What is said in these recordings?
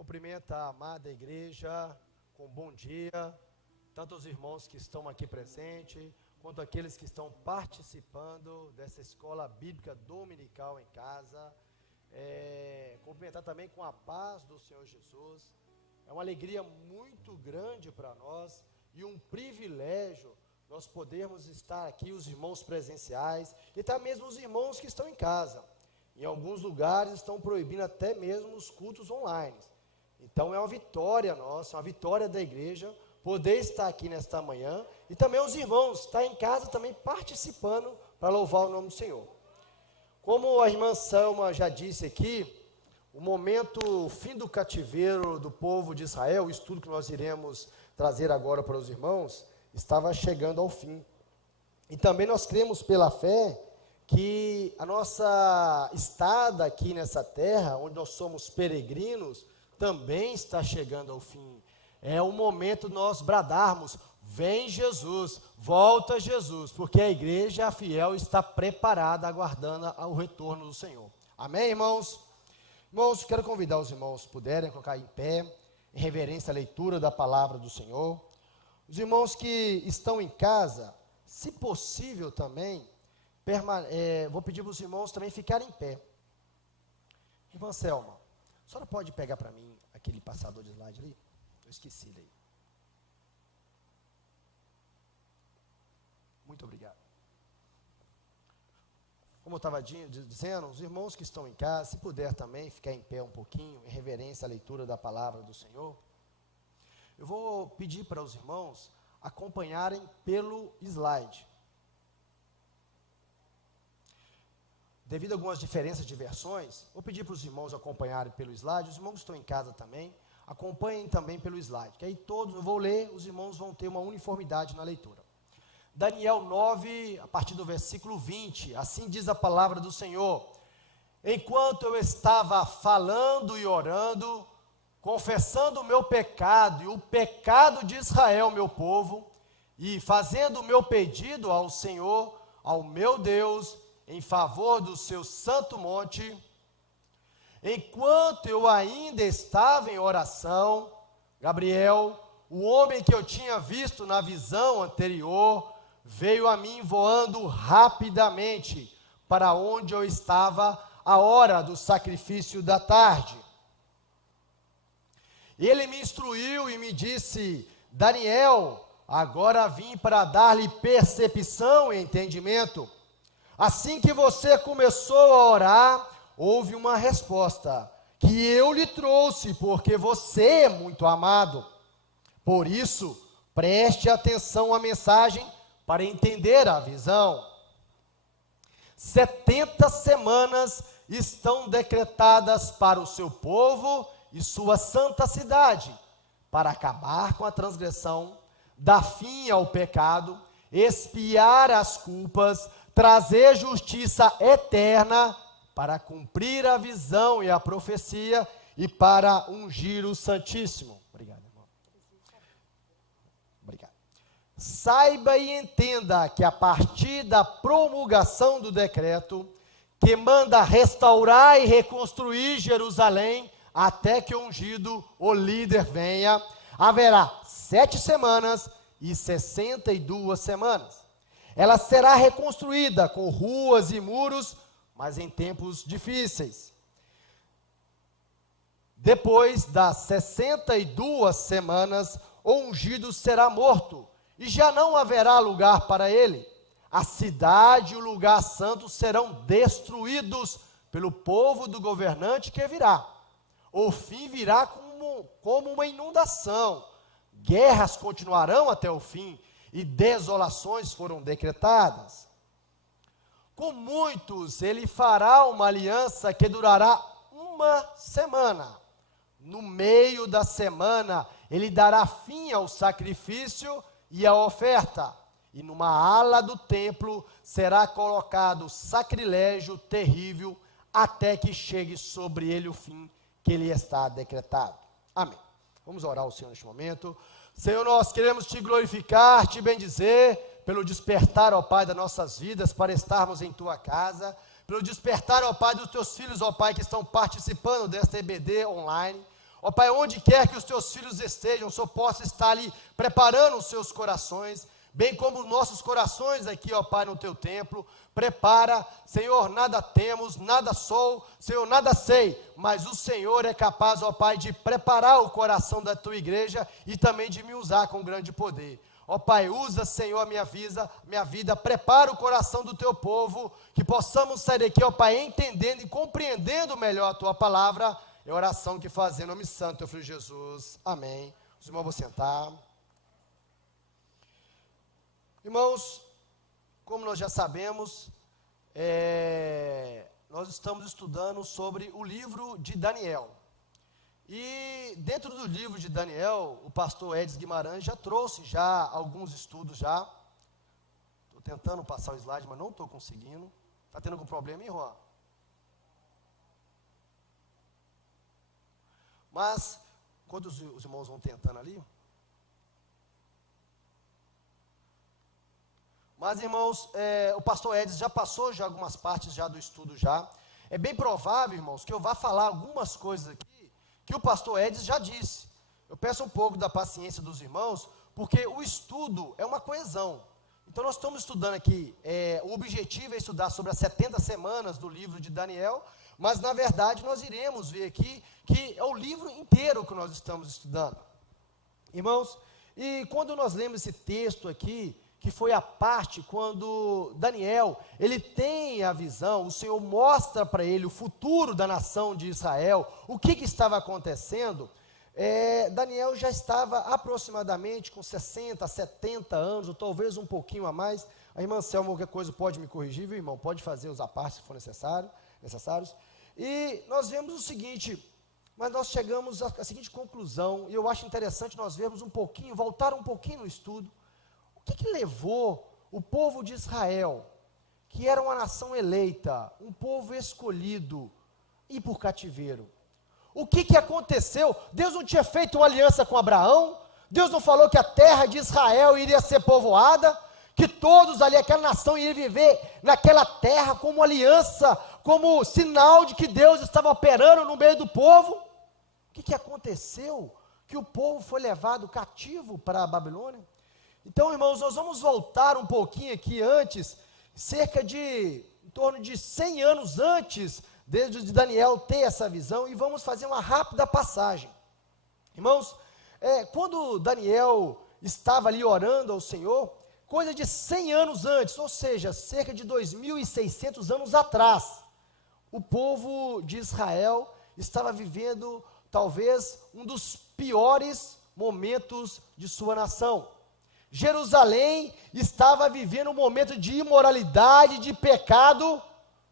Cumprimento a amada igreja com bom dia, tanto os irmãos que estão aqui presentes, quanto aqueles que estão participando dessa escola bíblica dominical em casa. Cumprimentar também com a paz do Senhor Jesus. É uma alegria muito grande para nós e um privilégio nós podermos estar aqui, os irmãos presenciais e até mesmo os irmãos que estão em casa. Em alguns lugares estão proibindo até mesmo os cultos online. Então é uma vitória nossa, uma vitória da igreja, poder estar aqui nesta manhã, e também os irmãos, estar em casa também participando para louvar o nome do Senhor. Como a irmã Selma já disse aqui, o momento, o fim do cativeiro do povo de Israel, o estudo que nós iremos trazer agora para os irmãos, estava chegando ao fim. E também nós cremos pela fé que a nossa estada aqui nessa terra, onde nós somos peregrinos, também está chegando ao fim. É o momento de nós bradarmos: vem Jesus, volta Jesus, porque a igreja fiel está preparada, aguardando o retorno do Senhor. Amém, irmãos? Irmãos, quero convidar os irmãos, se puderem, colocar em pé, em reverência à leitura da palavra do Senhor. Os irmãos que estão em casa, se possível também, vou pedir para os irmãos também ficarem em pé. Irmã Selma, a senhora pode pegar para mim aquele passador de slide ali? Eu esqueci daí. Muito obrigado. Como eu estava dizendo, os irmãos que estão em casa, se puder também ficar em pé um pouquinho, em reverência à leitura da palavra do Senhor, eu vou pedir para os irmãos acompanharem pelo slide. Devido a algumas diferenças de versões, vou pedir para os irmãos acompanharem pelo slide. Os irmãos que estão em casa também, acompanhem também pelo slide, que aí todos, eu vou ler, os irmãos vão ter uma uniformidade na leitura. Daniel 9, a partir do versículo 20, assim diz a palavra do Senhor: enquanto eu estava falando e orando, confessando o meu pecado e o pecado de Israel, meu povo, e fazendo o meu pedido ao Senhor, ao meu Deus, em favor do seu santo monte, enquanto eu ainda estava em oração, Gabriel, o homem que eu tinha visto na visão anterior, veio a mim voando rapidamente para onde eu estava à hora do sacrifício da tarde. Ele me instruiu e me disse: Daniel, agora vim para dar-lhe percepção e entendimento. Assim que você começou a orar, houve uma resposta que eu lhe trouxe, porque você é muito amado. Por isso, preste atenção à mensagem para entender a visão. 70 semanas estão decretadas para o seu povo e sua santa cidade, para acabar com a transgressão, dar fim ao pecado, expiar as culpas, trazer justiça eterna, para cumprir a visão e a profecia e para ungir o Santíssimo. Obrigado, irmão. Obrigado. Saiba e entenda que a partir da promulgação do decreto, que manda restaurar e reconstruir Jerusalém, até que o ungido, o líder, venha, haverá 7 semanas e 62 semanas. Ela será reconstruída com ruas e muros, mas em tempos difíceis. Depois das 62 semanas, o ungido será morto, e já não haverá lugar para ele. A cidade e o lugar santo serão destruídos pelo povo do governante que virá. O fim virá como uma inundação. Guerras continuarão até o fim, e desolações foram decretadas. Com muitos ele fará uma aliança que durará 1 semana. No meio da semana ele dará fim ao sacrifício e à oferta, e numa ala do templo será colocado sacrilégio terrível, até que chegue sobre ele o fim que lhe está decretado. Amém. Vamos orar ao Senhor neste momento. Senhor, nós queremos te glorificar, te bendizer, pelo despertar, ó Pai, das nossas vidas, para estarmos em tua casa, pelo despertar, ó Pai, dos teus filhos, ó Pai, que estão participando desta EBD online. Ó Pai, onde quer que os teus filhos estejam, o Senhor possa estar ali preparando os seus corações, bem como os nossos corações aqui, ó Pai, no teu templo. Prepara, Senhor, nada temos, nada sou, Senhor, nada sei, mas o Senhor é capaz, ó Pai, de preparar o coração da tua igreja e também de me usar com grande poder. Ó Pai, usa, Senhor, a minha vida, prepara o coração do teu povo, que possamos sair daqui, ó Pai, entendendo e compreendendo melhor a tua palavra. É a oração que faz em nome santo, teu filho Jesus. Amém. Os irmãos vão sentar. Irmãos, como nós já sabemos, nós estamos estudando sobre o livro de Daniel. E dentro do livro de Daniel, o pastor Edson Guimarães já trouxe alguns estudos já. Estou tentando passar o slide, mas não estou conseguindo. Está tendo algum problema, hein, Juan? Mas, enquanto os irmãos vão tentando ali. Mas, irmãos, o pastor Edson já passou algumas partes do estudo já. É bem provável, irmãos, que eu vá falar algumas coisas aqui que o pastor Edson já disse. Eu peço um pouco da paciência dos irmãos, porque o estudo é uma coesão. Então nós estamos estudando aqui, o objetivo é estudar sobre as 70 semanas do livro de Daniel, mas na verdade nós iremos ver aqui que é o livro inteiro que nós estamos estudando. Irmãos, e quando nós lemos esse texto aqui, que foi a parte quando Daniel, ele tem a visão, o Senhor mostra para ele o futuro da nação de Israel, o que estava acontecendo. Daniel já estava aproximadamente com 60, 70 anos, ou talvez um pouquinho a mais. A irmã Selma, qualquer coisa pode me corrigir, viu, irmão? Pode fazer os apartes se for necessários. E nós vemos o seguinte, mas nós chegamos à seguinte conclusão, e eu acho interessante nós vermos voltar um pouquinho no estudo. O que levou o povo de Israel, que era uma nação eleita, um povo escolhido, ir por cativeiro? O que aconteceu? Deus não tinha feito uma aliança com Abraão? Deus não falou que a terra de Israel iria ser povoada? Que todos ali, aquela nação, iria viver naquela terra como aliança, como sinal de que Deus estava operando no meio do povo? O que aconteceu? Que o povo foi levado cativo para a Babilônia? Então, irmãos, nós vamos voltar um pouquinho aqui antes, em torno de 100 anos antes, desde Daniel ter essa visão, e vamos fazer uma rápida passagem. Irmãos, quando Daniel estava ali orando ao Senhor, coisa de 100 anos antes, ou seja, cerca de 2.600 anos atrás, o povo de Israel estava vivendo, talvez, um dos piores momentos de sua nação. Jerusalém estava vivendo um momento de imoralidade, de pecado,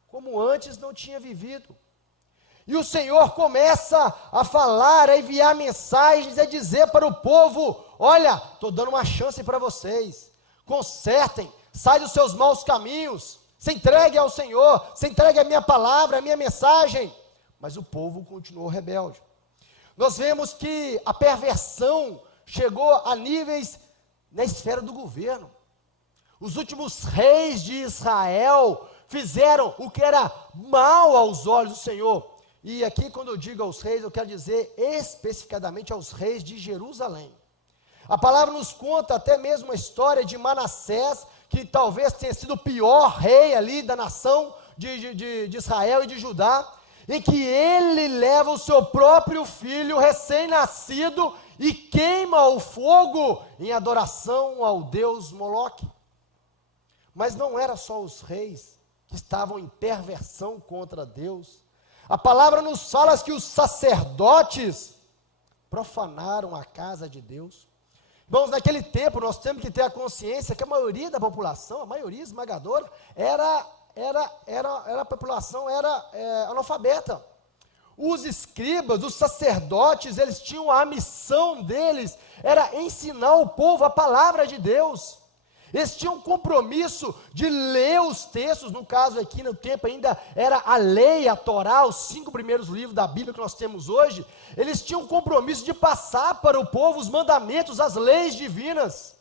como antes não tinha vivido. E o Senhor começa a falar, a enviar mensagens, a dizer para o povo: olha, estou dando uma chance para vocês, consertem, sai dos seus maus caminhos, se entregue ao Senhor, se entregue a minha palavra, a minha mensagem. Mas o povo continuou rebelde. Nós vemos que a perversão chegou a níveis na esfera do governo. Os últimos reis de Israel fizeram o que era mal aos olhos do Senhor. E aqui, quando eu digo aos reis, eu quero dizer especificadamente aos reis de Jerusalém. A palavra nos conta até mesmo a história de Manassés, que talvez tenha sido o pior rei ali da nação de Israel e de Judá, em que ele leva o seu próprio filho recém-nascido e queima o fogo em adoração ao deus Moloque. Mas não era só os reis que estavam em perversão contra Deus. A palavra nos fala que os sacerdotes profanaram a casa de Deus. Irmãos, naquele tempo nós temos que ter a consciência que a maioria da população, a maioria esmagadora, a população era analfabeta. Os escribas, os sacerdotes, eles tinham a missão deles, era ensinar o povo a palavra de Deus. Eles tinham um compromisso de ler os textos, no caso aqui no tempo ainda era a lei, a Torá, os 5 primeiros livros da Bíblia que nós temos hoje. Eles tinham um compromisso de passar para o povo os mandamentos, as leis divinas.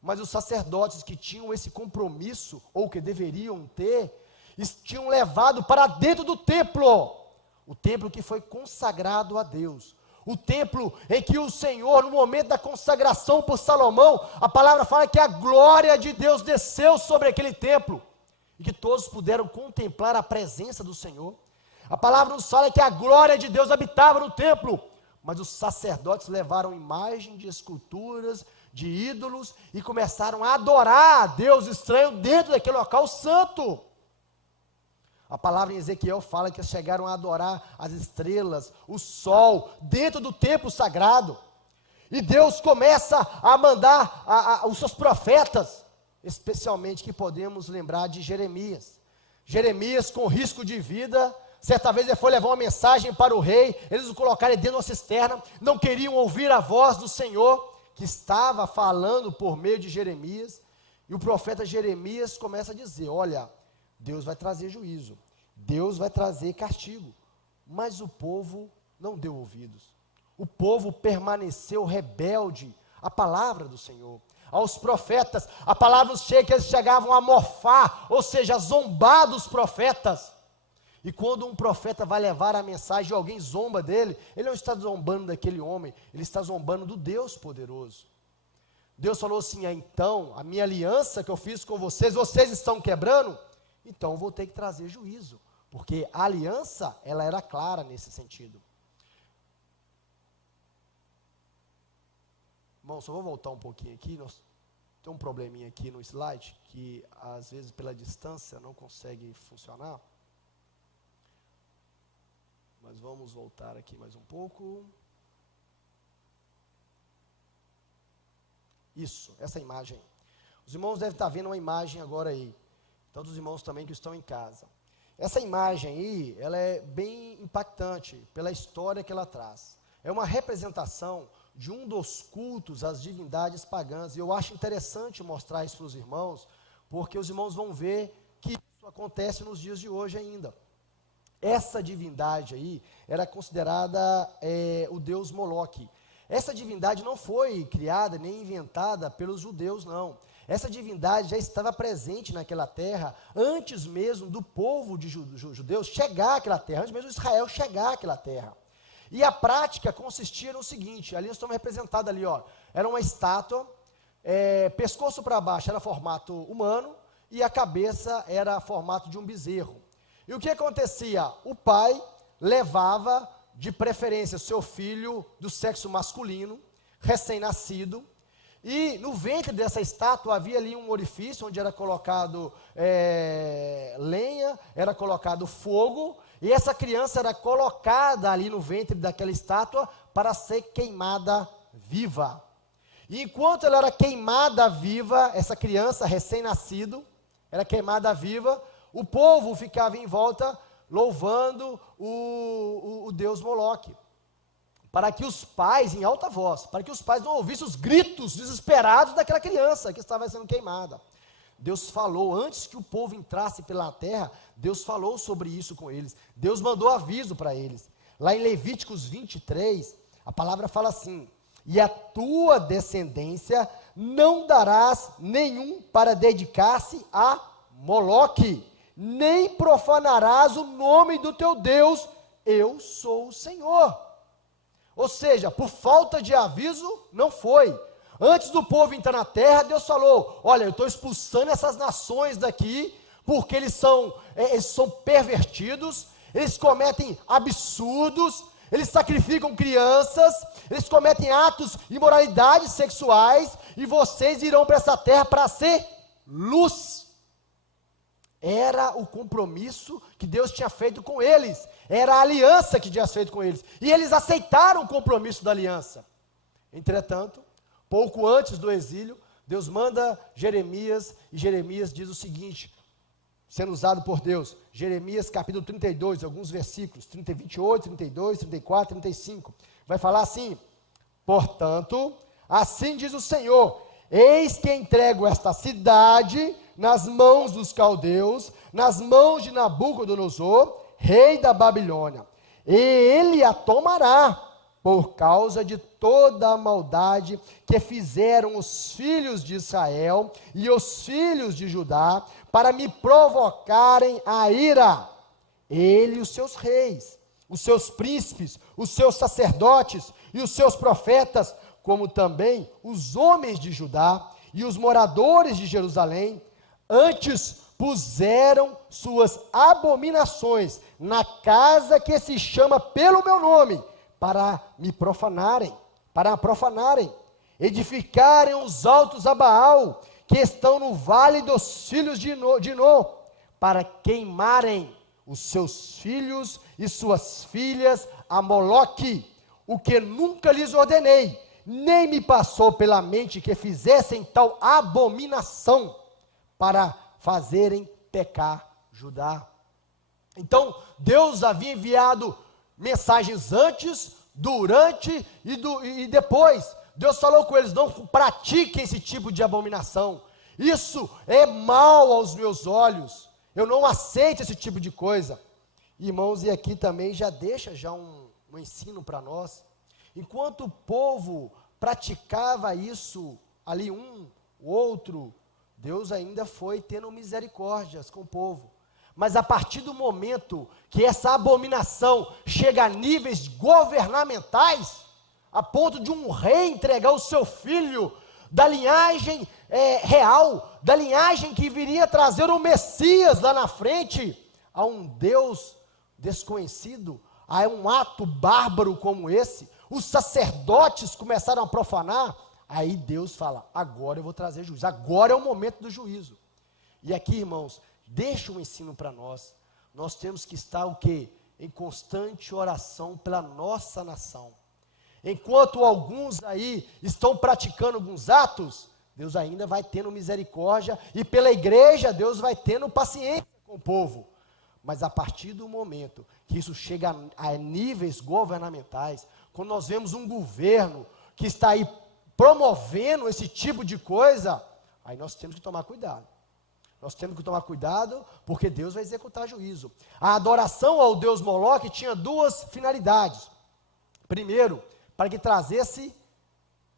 Mas os sacerdotes que tinham esse compromisso, ou que deveriam ter, tinham levado para dentro do templo, o templo que foi consagrado a Deus, O templo em que o Senhor, no momento da consagração por Salomão, a palavra fala que a glória de Deus desceu sobre aquele templo, e que todos puderam contemplar a presença do Senhor. A palavra nos fala que a glória de Deus habitava no templo, mas os sacerdotes levaram imagem de esculturas, de ídolos, e começaram a adorar a Deus estranho dentro daquele local santo. A palavra em Ezequiel fala que eles chegaram a adorar as estrelas, o sol, dentro do templo sagrado. E Deus começa a mandar os seus profetas, especialmente que podemos lembrar de Jeremias. Jeremias, com risco de vida, certa vez ele foi levar uma mensagem para o rei, eles o colocaram dentro de uma cisterna, não queriam ouvir a voz do Senhor, que estava falando por meio de Jeremias, e o profeta Jeremias começa a dizer, olha, Deus vai trazer juízo, Deus vai trazer castigo, mas o povo não deu ouvidos, o povo permaneceu rebelde à palavra do Senhor, aos profetas. A palavra chega que eles chegavam a mofar, ou seja, a zombar dos profetas. E quando um profeta vai levar a mensagem e alguém zomba dele, ele não está zombando daquele homem, ele está zombando do Deus poderoso. Deus falou assim, então, a minha aliança que eu fiz com vocês estão quebrando? Então eu vou ter que trazer juízo, porque a aliança, ela era clara nesse sentido. Irmão, só vou voltar um pouquinho aqui, tem um probleminha aqui no slide, que às vezes pela distância não consegue funcionar. Mas vamos voltar aqui mais um pouco. Isso, essa imagem. Os irmãos devem estar vendo uma imagem agora aí. Todos os irmãos também que estão em casa. Essa imagem aí, ela é bem impactante pela história que ela traz. É uma representação de um dos cultos às divindades pagãs. E eu acho interessante mostrar isso para os irmãos, porque os irmãos vão ver que isso acontece nos dias de hoje ainda. Essa divindade aí era considerada o deus Moloque. Essa divindade não foi criada nem inventada pelos judeus, não. Essa divindade já estava presente naquela terra antes mesmo do povo de judeus chegar àquela terra, antes mesmo de Israel chegar àquela terra. E a prática consistia no seguinte, ali nós estamos representados ali, ó, era uma estátua, pescoço para baixo era formato humano e a cabeça era formato de um bezerro. E o que acontecia? O pai levava, de preferência, seu filho do sexo masculino, recém-nascido, e no ventre dessa estátua havia ali um orifício, onde era colocado lenha, era colocado fogo, e essa criança era colocada ali no ventre daquela estátua para ser queimada viva. E enquanto ela era queimada viva, essa criança recém-nascido, era queimada viva, o povo ficava em volta louvando o deus Moloque, para que os pais, em alta voz, para que os pais não ouvissem os gritos desesperados daquela criança que estava sendo queimada. Deus falou, antes que o povo entrasse pela terra, Deus falou sobre isso com eles, Deus mandou aviso para eles. Lá em Levíticos 23, a palavra fala assim, e a tua descendência não darás nenhum para dedicar-se a Moloque, nem profanarás o nome do teu Deus, eu sou o Senhor. Ou seja, por falta de aviso, não foi. Antes do povo entrar na terra, Deus falou, olha, eu estou expulsando essas nações daqui, porque eles são pervertidos, eles cometem absurdos, eles sacrificam crianças, eles cometem atos de imoralidades sexuais, e vocês irão para essa terra para ser luz. Era o compromisso que Deus tinha feito com eles, era a aliança que Deus tinha feito com eles, e eles aceitaram o compromisso da aliança. Entretanto, pouco antes do exílio, Deus manda Jeremias, e Jeremias diz o seguinte, sendo usado por Deus, Jeremias capítulo 32, alguns versículos, 28, 32, 34, 35, vai falar assim, portanto, assim diz o Senhor, eis que entrego esta cidade nas mãos dos caldeus, nas mãos de Nabucodonosor, rei da Babilônia, e ele a tomará, por causa de toda a maldade que fizeram os filhos de Israel e os filhos de Judá, para me provocarem a ira, ele e os seus reis, os seus príncipes, os seus sacerdotes e os seus profetas, como também os homens de Judá e os moradores de Jerusalém, antes puseram suas abominações na casa que se chama pelo meu nome, para me profanarem, para a profanarem, edificarem os altos a Baal, que estão no vale dos filhos de Nó, para queimarem os seus filhos e suas filhas a Moloque, o que nunca lhes ordenei, nem me passou pela mente que fizessem tal abominação, para fazerem pecar Judá. Então, Deus havia enviado mensagens antes, durante e depois. Deus falou com eles: não pratiquem esse tipo de abominação, isso é mal aos meus olhos, eu não aceito esse tipo de coisa. Irmãos, e aqui também já deixa um ensino para nós. Enquanto o povo praticava isso, ali o outro, Deus ainda foi tendo misericórdias com o povo. Mas a partir do momento que essa abominação chega a níveis governamentais, a ponto de um rei entregar o seu filho da linhagem real, da linhagem que viria trazer o Messias lá na frente, a um Deus desconhecido, a um ato bárbaro como esse, os sacerdotes começaram a profanar. Aí Deus fala: agora eu vou trazer juízo, agora é o momento do juízo. E aqui, irmãos, deixa um ensino para nós. Nós temos que estar o quê? Em constante oração pela nossa nação. Enquanto alguns aí estão praticando alguns atos, Deus ainda vai tendo misericórdia, e pela igreja Deus vai tendo paciência com o povo. Mas a partir do momento que isso chega a níveis governamentais, quando nós vemos um governo que está aí promovendo esse tipo de coisa, aí nós temos que tomar cuidado. Nós temos que tomar cuidado, porque Deus vai executar juízo. A adoração ao Deus Moloque tinha duas finalidades. Primeiro, para que trazesse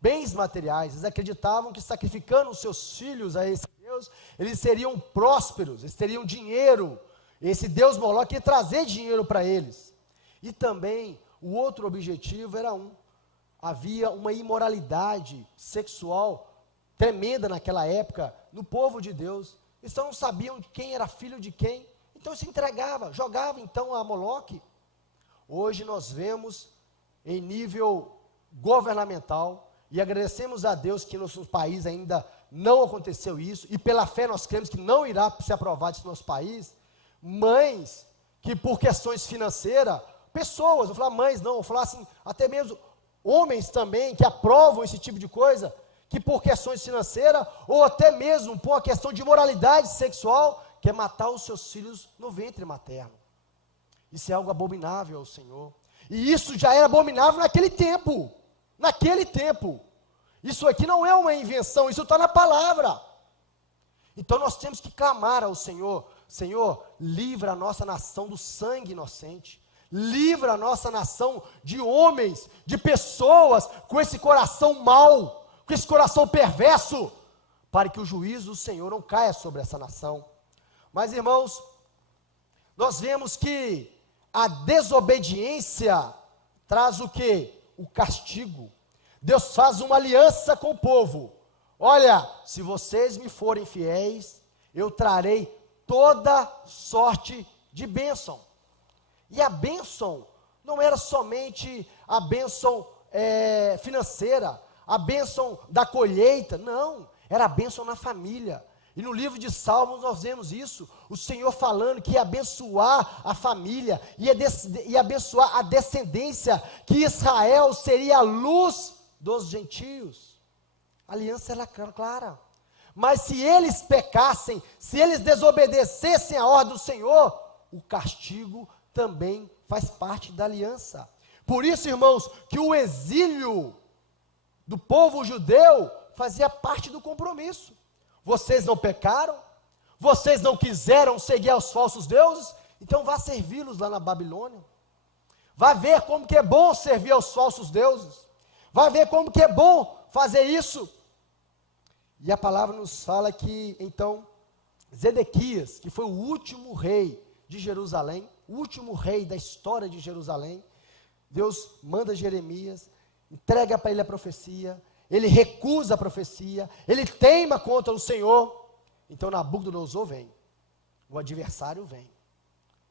bens materiais. Eles acreditavam que sacrificando os seus filhos a esse Deus, eles seriam prósperos, eles teriam dinheiro. Esse Deus Moloque ia trazer dinheiro para eles. E também, o outro objetivo era havia uma imoralidade sexual tremenda naquela época, no povo de Deus. Eles não sabiam quem era filho de quem, então se entregava, jogava então a Moloque. Hoje nós vemos em nível governamental, e agradecemos a Deus que no nosso país ainda não aconteceu isso, e pela fé nós cremos que não irá ser aprovado isso no nosso país, mães que por questões financeiras, pessoas, vou falar mães não, vou falar assim, até mesmo homens também que aprovam esse tipo de coisa, que por questões financeiras, ou até mesmo por uma questão de moralidade sexual, quer matar os seus filhos no ventre materno. Isso é algo abominável ao Senhor. E isso já era abominável naquele tempo. Naquele tempo. Isso aqui não é uma invenção, isso está na palavra. Então nós temos que clamar ao Senhor: Senhor, livra a nossa nação do sangue inocente. Livra a nossa nação de homens, de pessoas com esse coração mau, com esse coração perverso, para que o juízo do Senhor não caia sobre essa nação. Mas, irmãos, nós vemos que a desobediência traz o quê? O castigo. Deus faz uma aliança com o povo. Olha, se vocês me forem fiéis, eu trarei toda sorte de bênção. E a bênção não era somente a bênção financeira, a bênção da colheita, não, era a bênção na família. E no livro de Salmos nós vemos isso, o Senhor falando que ia abençoar a família, ia abençoar a descendência, que Israel seria a luz dos gentios. A aliança era clara. Mas se eles pecassem, se eles desobedecessem a ordem do Senhor, o castigo também faz parte da aliança. Por isso, irmãos, que o exílio do povo judeu fazia parte do compromisso. Vocês não pecaram, vocês não quiseram seguir aos falsos deuses, então vá servi-los lá na Babilônia. Vá ver como que é bom servir aos falsos deuses. Vá ver como que é bom fazer isso. E a palavra nos fala que, então, Zedequias, que foi o último rei de Jerusalém, o último rei da história de Jerusalém. Deus manda Jeremias, entrega para ele a profecia, ele recusa a profecia, ele teima contra o Senhor. Então Nabucodonosor vem, o adversário vem,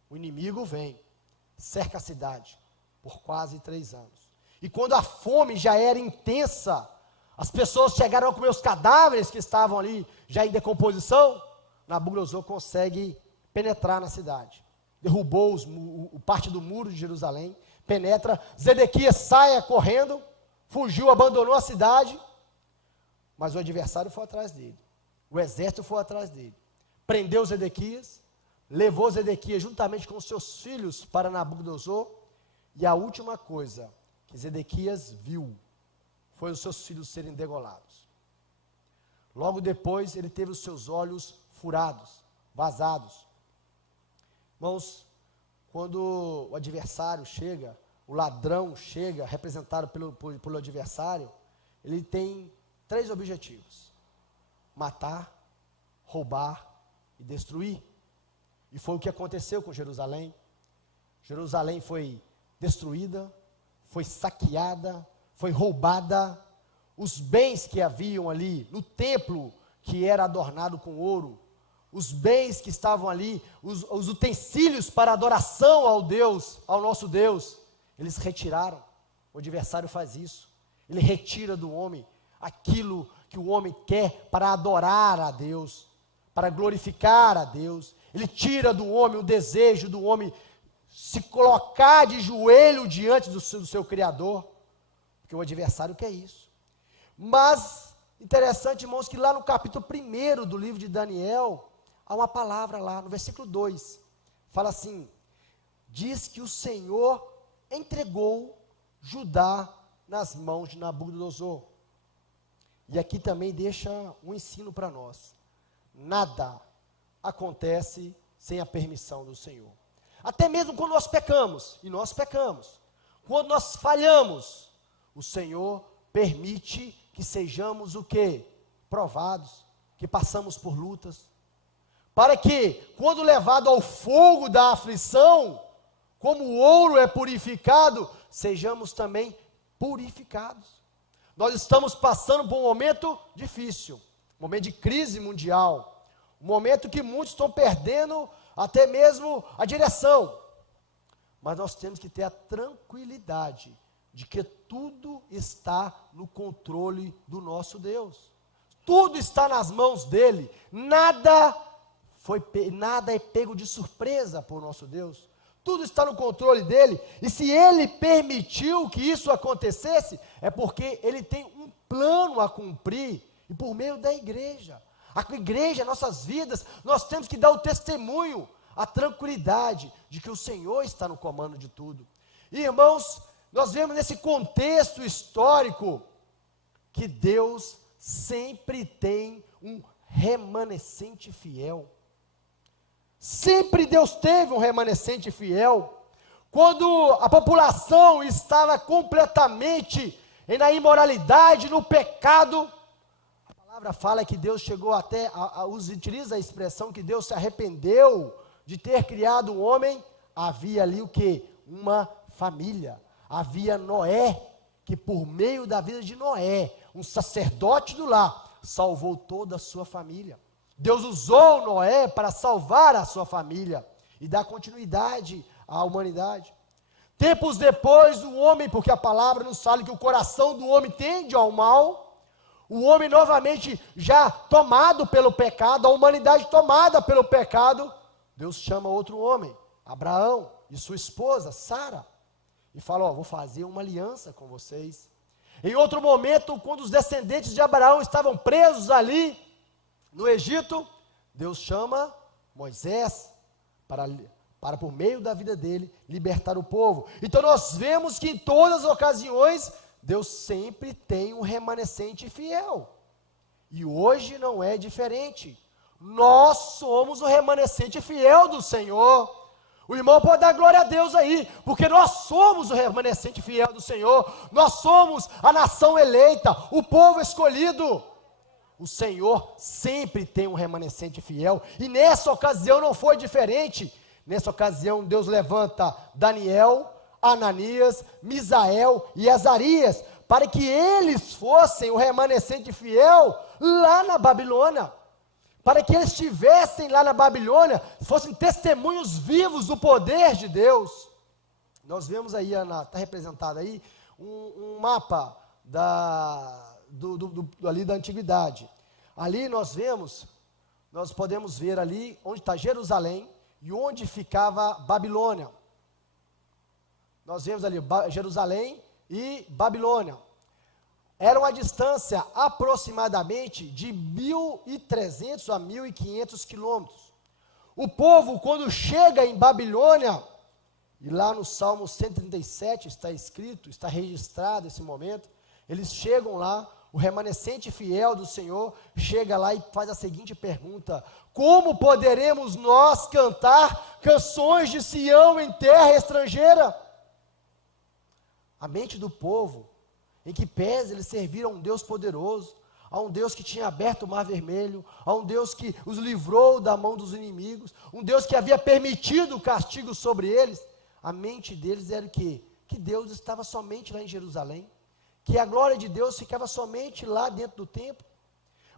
o inimigo vem, cerca a cidade por quase 3 anos. E quando a fome já era intensa, as pessoas chegaram a comer os cadáveres que estavam ali, já em decomposição, Nabucodonosor consegue penetrar na cidade. Derrubou parte do muro de Jerusalém, penetra, Zedequias sai correndo, fugiu, abandonou a cidade, mas o adversário foi atrás dele, o exército foi atrás dele, prendeu Zedequias, levou Zedequias juntamente com os seus filhos para Nabucodonosor, e a última coisa que Zedequias viu foi os seus filhos serem degolados. Logo depois ele teve os seus olhos furados, vazados. Irmãos, quando o adversário chega, o ladrão chega, representado pelo adversário, ele tem 3 objetivos: matar, roubar e destruir. E foi o que aconteceu com Jerusalém. Jerusalém foi destruída, foi saqueada, foi roubada. Os bens que haviam ali no templo, que era adornado com ouro, os bens que estavam ali, os utensílios para adoração ao nosso Deus, eles retiraram. O adversário faz isso, ele retira do homem aquilo que o homem quer para adorar a Deus, para glorificar a Deus. Ele tira do homem o desejo do homem se colocar de joelho diante do seu Criador, porque o adversário quer isso. Mas, interessante, irmãos, que lá no capítulo 1 do livro de Daniel, há uma palavra lá, no versículo 2, fala assim: diz que o Senhor entregou Judá nas mãos de Nabucodonosor. E aqui também deixa um ensino para nós: nada acontece sem a permissão do Senhor. Até mesmo quando nós pecamos, e nós pecamos, quando nós falhamos, o Senhor permite que sejamos o quê? Provados, que passamos por lutas, para que, quando levado ao fogo da aflição, como o ouro é purificado, sejamos também purificados. Nós estamos passando por um momento difícil, um momento de crise mundial, um momento que muitos estão perdendo até mesmo a direção, mas nós temos que ter a tranquilidade de que tudo está no controle do nosso Deus, tudo está nas mãos dele, nada é pego de surpresa por nosso Deus, tudo está no controle dele, e se ele permitiu que isso acontecesse, é porque ele tem um plano a cumprir, e por meio da igreja, nossas vidas, nós temos que dar o testemunho, a tranquilidade de que o Senhor está no comando de tudo. E irmãos, nós vemos nesse contexto histórico, que Deus sempre tem um remanescente fiel. Sempre Deus teve um remanescente fiel. Quando a população estava completamente na imoralidade, no pecado, a palavra fala que Deus chegou até, utiliza a expressão que Deus se arrependeu de ter criado o homem. Havia ali o quê? Uma família. Havia Noé, que por meio da vida de Noé, um sacerdote do lar, salvou toda a sua família. Deus usou Noé para salvar a sua família e dar continuidade à humanidade. Tempos depois, o homem, porque a palavra nos fala que o coração do homem tende ao mal, o homem novamente já tomado pelo pecado, a humanidade tomada pelo pecado, Deus chama outro homem, Abraão, e sua esposa, Sara, e fala: vou fazer uma aliança com vocês. Em outro momento, quando os descendentes de Abraão estavam presos ali, no Egito, Deus chama Moisés para por meio da vida dele, libertar o povo. Então nós vemos que em todas as ocasiões, Deus sempre tem um remanescente fiel. E hoje não é diferente. Nós somos o remanescente fiel do Senhor. O irmão pode dar glória a Deus aí, porque nós somos o remanescente fiel do Senhor. Nós somos a nação eleita, o povo escolhido. O Senhor sempre tem um remanescente fiel, e nessa ocasião não foi diferente. Nessa ocasião, Deus levanta Daniel, Ananias, Misael e Azarias, para que eles fossem o remanescente fiel lá na Babilônia, para que eles estivessem lá na Babilônia, fossem testemunhos vivos do poder de Deus. Nós vemos aí, está representado aí, um mapa ali da antiguidade. Ali nós podemos ver ali onde está Jerusalém e onde ficava Babilônia. Nós vemos ali Jerusalém e Babilônia. Era uma distância aproximadamente de 1.300 a 1.500 quilômetros. O povo, quando chega em Babilônia, e lá no Salmo 137 está escrito, está registrado esse momento, eles chegam lá, o remanescente fiel do Senhor chega lá e faz a seguinte pergunta: como poderemos nós cantar canções de Sião em terra estrangeira? A mente do povo, em que pese eles serviram a um Deus poderoso, a um Deus que tinha aberto o mar vermelho, a um Deus que os livrou da mão dos inimigos, um Deus que havia permitido o castigo sobre eles, a mente deles era o quê? Que Deus estava somente lá em Jerusalém, que a glória de Deus ficava somente lá dentro do templo.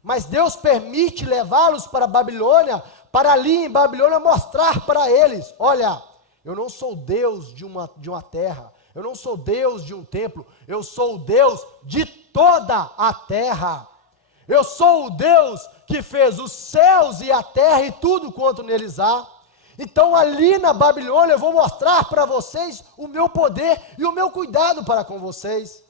Mas Deus permite levá-los para a Babilônia, para ali em Babilônia mostrar para eles: olha, eu não sou Deus de uma terra, eu não sou Deus de um templo, eu sou o Deus de toda a terra. Eu sou o Deus que fez os céus e a terra e tudo quanto neles há. Então ali na Babilônia eu vou mostrar para vocês o meu poder e o meu cuidado para com vocês.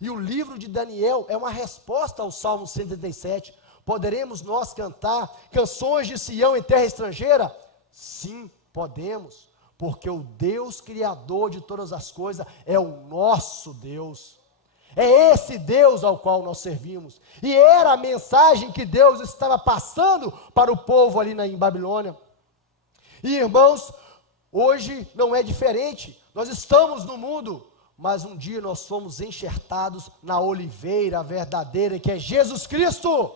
E o livro de Daniel é uma resposta ao Salmo 137. Poderemos nós cantar canções de Sião em terra estrangeira? Sim, podemos, porque o Deus Criador de todas as coisas é o nosso Deus. É esse Deus ao qual nós servimos. E era a mensagem que Deus estava passando para o povo ali em Babilônia. E irmãos, hoje não é diferente. Nós estamos no mundo, mas um dia nós fomos enxertados na oliveira verdadeira, que é Jesus Cristo.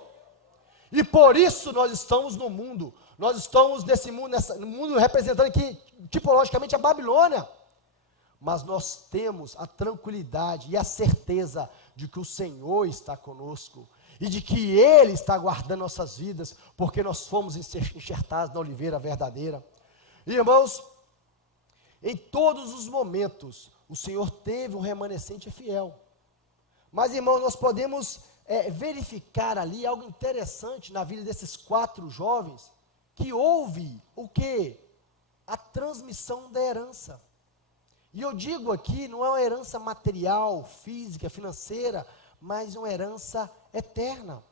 E por isso nós estamos no mundo. Nós estamos nesse mundo, no mundo representando aqui, tipologicamente, a Babilônia. Mas nós temos a tranquilidade e a certeza de que o Senhor está conosco e de que Ele está guardando nossas vidas, porque nós fomos enxertados na oliveira verdadeira. Irmãos, em todos os momentos, o Senhor teve um remanescente fiel. Mas, irmãos, nós podemos verificar ali algo interessante na vida desses 4 jovens, que houve o quê? A transmissão da herança. E eu digo aqui, não é uma herança material, física, financeira, mas uma herança eterna.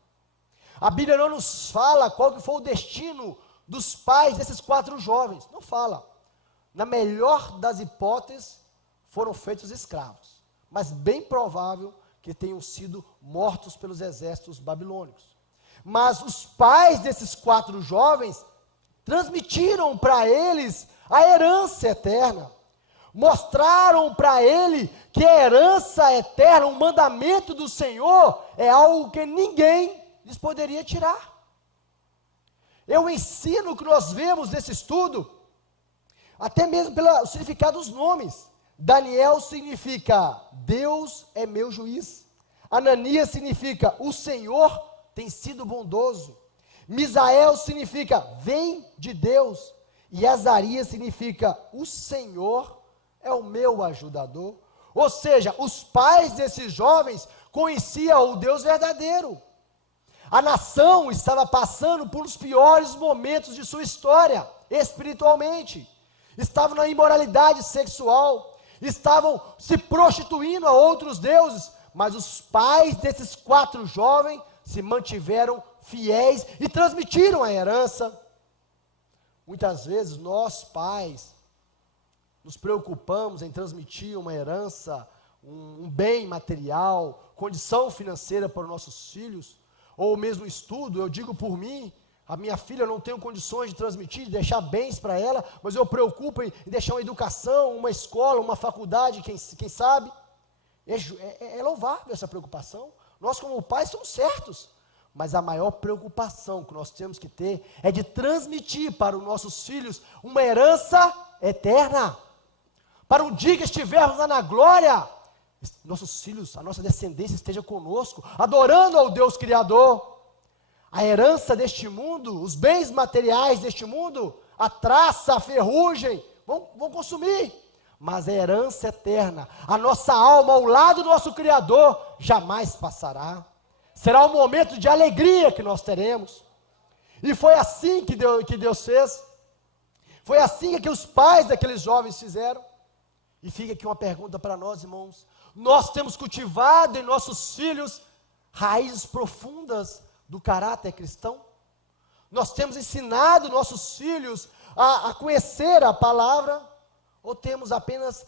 A Bíblia não nos fala qual que foi o destino dos pais desses 4 jovens, não fala. Na melhor das hipóteses, foram feitos escravos, mas bem provável que tenham sido mortos pelos exércitos babilônicos. Mas os pais desses 4 jovens transmitiram para eles a herança eterna. Mostraram para ele que a herança eterna, o mandamento do Senhor, é algo que ninguém lhes poderia tirar. Eu ensino o que nós vemos nesse estudo, até mesmo pelo significado dos nomes. Daniel significa Deus é meu juiz. Ananias significa o Senhor tem sido bondoso. Misael significa vem de Deus. E Azarias significa o Senhor é o meu ajudador. Ou seja, os pais desses jovens conheciam o Deus verdadeiro. A nação estava passando por os piores momentos de sua história, espiritualmente. Estavam na imoralidade sexual, estavam se prostituindo a outros deuses, mas os pais desses 4 jovens se mantiveram fiéis e transmitiram a herança. Muitas vezes nós, pais, nos preocupamos em transmitir uma herança, um bem material, condição financeira para os nossos filhos, ou mesmo estudo. Eu digo por mim, a minha filha, eu não tenho condições de transmitir, de deixar bens para ela, mas eu preocupo em deixar uma educação, uma escola, uma faculdade, quem sabe. É louvável essa preocupação. Nós como pais somos certos, Mas a maior preocupação que nós temos que ter é de transmitir para os nossos filhos uma herança eterna. Para um dia que estivermos lá na glória, nossos filhos, a nossa descendência esteja conosco, adorando ao Deus Criador. A herança deste mundo, os bens materiais deste mundo, a traça, a ferrugem, vão consumir. Mas a herança eterna, a nossa alma ao lado do nosso Criador, jamais passará. Será um momento de alegria que nós teremos. E foi assim que Deus fez. Foi assim que os pais daqueles jovens fizeram. E fica aqui uma pergunta para nós, irmãos. Nós temos cultivado em nossos filhos raízes profundas do caráter cristão? Nós temos ensinado nossos filhos a conhecer a palavra? Ou temos apenas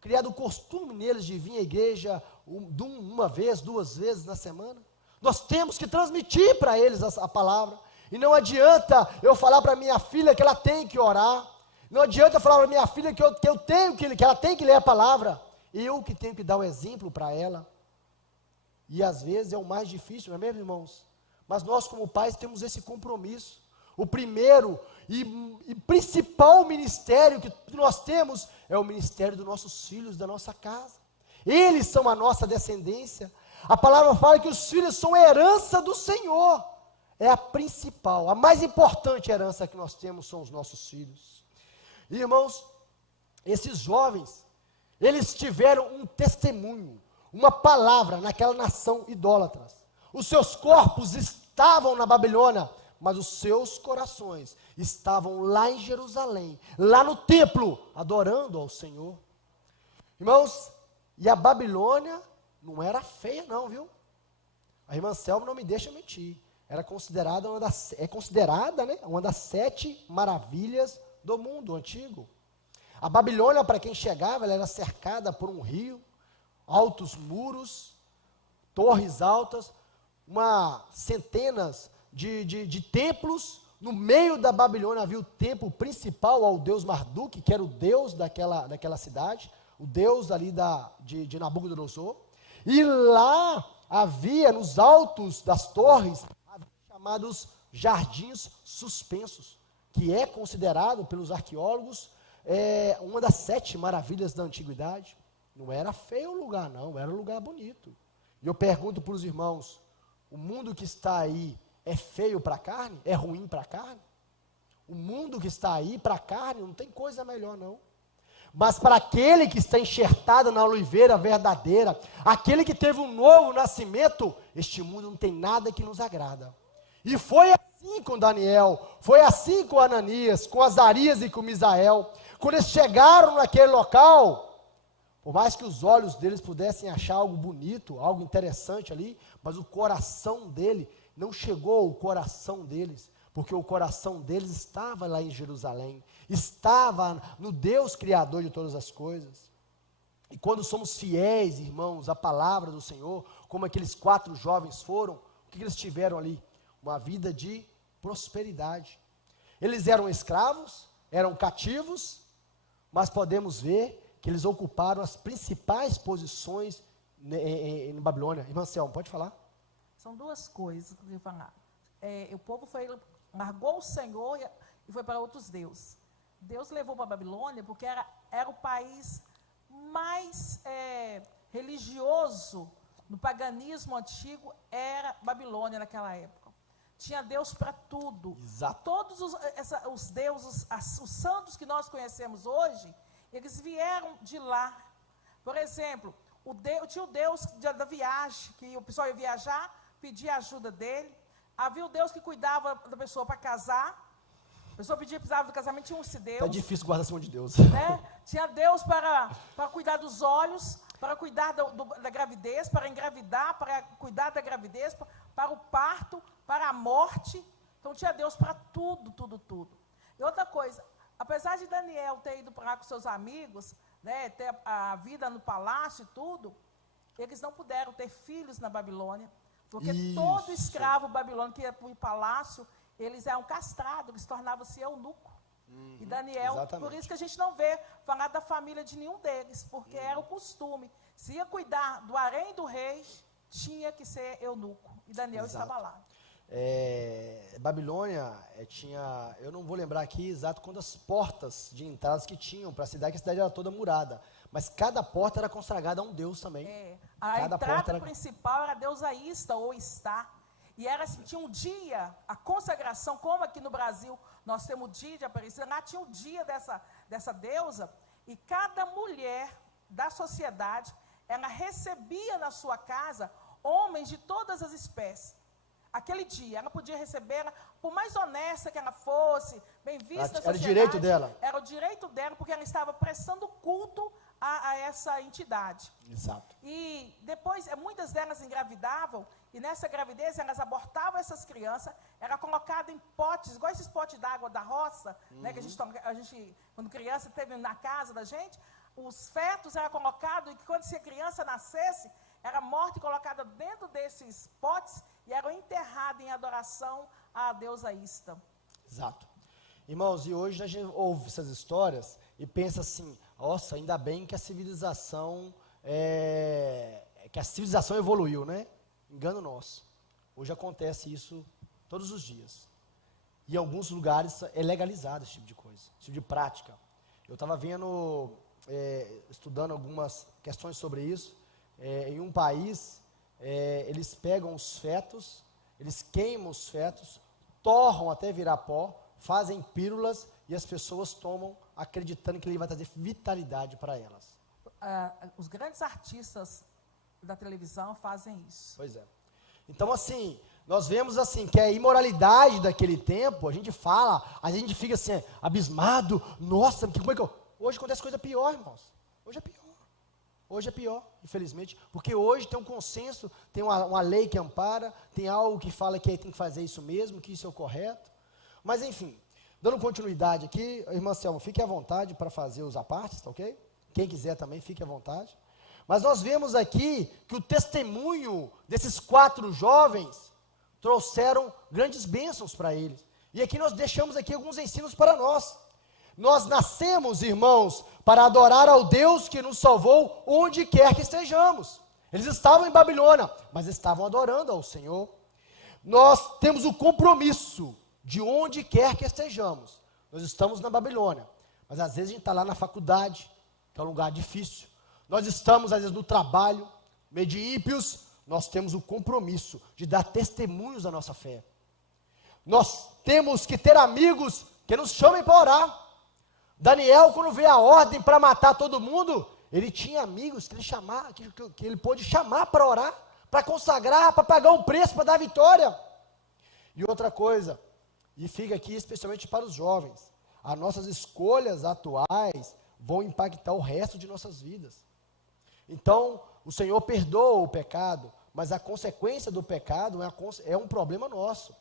criado o costume neles de vir à igreja uma vez, 2 vezes na semana? Nós temos que transmitir para eles a palavra. E não adianta eu falar para minha filha que ela tem que orar. Não adianta eu falar para minha filha que ela tem que ler a palavra. Eu que tenho que dar o exemplo para ela. E às vezes é o mais difícil, não é mesmo, irmãos? Mas nós como pais temos esse compromisso. O primeiro e principal ministério que nós temos é o ministério dos nossos filhos, da nossa casa. Eles são a nossa descendência. A palavra fala que os filhos são a herança do Senhor. É a principal, a mais importante herança que nós temos são os nossos filhos. E, irmãos, esses jovens, eles tiveram um testemunho, uma palavra naquela nação idólatra. Os seus corpos estavam na Babilônia, mas os seus corações estavam lá em Jerusalém, lá no templo, adorando ao Senhor. Irmãos, e a Babilônia não era feia não, viu? A irmã Selma não me deixa mentir. Era considerada uma das 7 maravilhas do mundo antigo. A Babilônia, para quem chegava, ela era cercada por um rio, altos muros, torres altas, centenas de templos. No meio da Babilônia havia o templo principal ao deus Marduk, que era o deus daquela cidade, o deus ali de Nabucodonosor. E lá havia, nos altos das torres, chamados jardins suspensos, que é considerado pelos arqueólogos uma das 7 maravilhas da antiguidade. Não era feio o lugar não, era um lugar bonito. E eu pergunto para os irmãos, o mundo que está aí é feio para a carne? É ruim para a carne? O mundo que está aí para a carne não tem coisa melhor não. Mas para aquele que está enxertado na oliveira verdadeira, aquele que teve um novo nascimento, este mundo não tem nada que nos agrada. E foi assim com Daniel, foi assim com Ananias, com Azarias e com Misael. Quando eles chegaram naquele local, por mais que os olhos deles pudessem achar algo bonito, algo interessante ali, mas o coração dele não chegou ao coração deles, porque o coração deles estava lá em Jerusalém, estava no Deus Criador de todas as coisas. E quando somos fiéis, irmãos, à palavra do Senhor, como aqueles 4 jovens foram, o que eles tiveram ali? Uma vida de prosperidade. Eles eram escravos, eram cativos, mas podemos ver que eles ocuparam as principais posições em Babilônia. Irmã Selma, pode falar? São 2 coisas que eu queria falar. O povo largou o Senhor e foi para outros deuses. Deus levou para a Babilônia porque era o país mais religioso no paganismo antigo, era Babilônia naquela época. Tinha Deus para tudo. Exato. Todos os deuses, os santos que nós conhecemos hoje, eles vieram de lá. Por exemplo, tinha o Deus da viagem, que o pessoal ia viajar, pedia ajuda dele. Havia o Deus que cuidava da pessoa para casar. A pessoa precisava do casamento, tinha esse Deus. É difícil guardar cima de Deus. Né? Tinha Deus para cuidar dos olhos, para cuidar da gravidez, para engravidar, para cuidar da gravidez, para o parto, para a morte. Então tinha Deus para tudo, tudo, tudo. E outra coisa, apesar de Daniel ter ido para lá com seus amigos, né, ter a vida no palácio e tudo, eles não puderam ter filhos na Babilônia, porque todo escravo babilônico que ia para o palácio, eles eram castrados, eles tornavam-se eunuco. E Daniel, exatamente. por isso que a gente não vê falar da família de nenhum deles, porque era o costume. Se ia cuidar do harém do rei, tinha que ser eunuco. E Daniel Exato. estava lá. Babilônia tinha, eu não vou lembrar aqui exato quantas portas de entradas que tinham para a cidade, que a cidade era toda murada, mas cada porta era consagrada a um deus também. A Cada porta entrada era- principal era a deusa Ista ou Está. E era assim, tinha um dia, a consagração, como aqui no Brasil nós temos o dia de Aparecida, lá tinha o dia dessa deusa, e cada mulher da sociedade, ela recebia na sua casa homens de todas as espécies. Aquele dia, ela podia receber, por mais honesta que ela fosse, bem vista na Era o direito dela. Era o direito dela, porque ela estava prestando culto a essa entidade. Exato. E depois, muitas delas engravidavam, e nessa gravidez elas abortavam essas crianças, era colocado em potes, igual esses potes d'água da roça, né, que a gente, quando criança, teve na casa da gente, os fetos eram colocados, e que quando essa criança nascesse, era morta e colocada dentro desses potes, e eram enterrados em adoração à deusa Ista. Exato. Irmãos, e hoje a gente ouve essas histórias e pensa assim, nossa, ainda bem que a civilização evoluiu, né? Engano nosso. Hoje acontece isso todos os dias. E em alguns lugares é legalizado esse tipo de coisa, esse tipo de prática. Eu estava vendo, estudando algumas questões sobre isso, em um país, eles pegam os fetos, eles queimam os fetos, torram até virar pó, fazem pílulas e as pessoas tomam acreditando que ele vai trazer vitalidade para elas. Os grandes artistas da televisão fazem isso. Pois é. Então, assim, nós vemos assim que a imoralidade daquele tempo, a gente fala, a gente fica assim, abismado, nossa, como é que eu... Hoje acontece coisa pior, irmãos. Hoje é pior. Hoje é pior, infelizmente, porque hoje tem um consenso, tem uma lei que ampara, tem algo que fala que tem que fazer isso mesmo, que isso é o correto. Mas, enfim, dando continuidade aqui, irmã Selma, fique à vontade para fazer os apartes, tá ok? Quem quiser também, fique à vontade. Mas nós vemos aqui que o testemunho desses 4 jovens trouxeram grandes bênçãos para eles. E aqui nós deixamos aqui alguns ensinos para nós. Nós nascemos, irmãos, para adorar ao Deus que nos salvou onde quer que estejamos. Eles estavam em Babilônia, mas estavam adorando ao Senhor. Nós temos o compromisso de onde quer que estejamos. Nós estamos na Babilônia, mas às vezes a gente está lá na faculdade, que é um lugar difícil. Nós estamos, às vezes, no trabalho, meio de ímpios, nós temos o compromisso de dar testemunhos da nossa fé. Nós temos que ter amigos que nos chamem para orar. Daniel, quando veio a ordem para matar todo mundo, ele tinha amigos que ele pôde chamar para orar, para consagrar, para pagar um preço, para dar vitória. E outra coisa, e fica aqui especialmente para os jovens, as nossas escolhas atuais vão impactar o resto de nossas vidas. Então, o Senhor perdoa o pecado, mas a consequência do pecado é um problema nosso.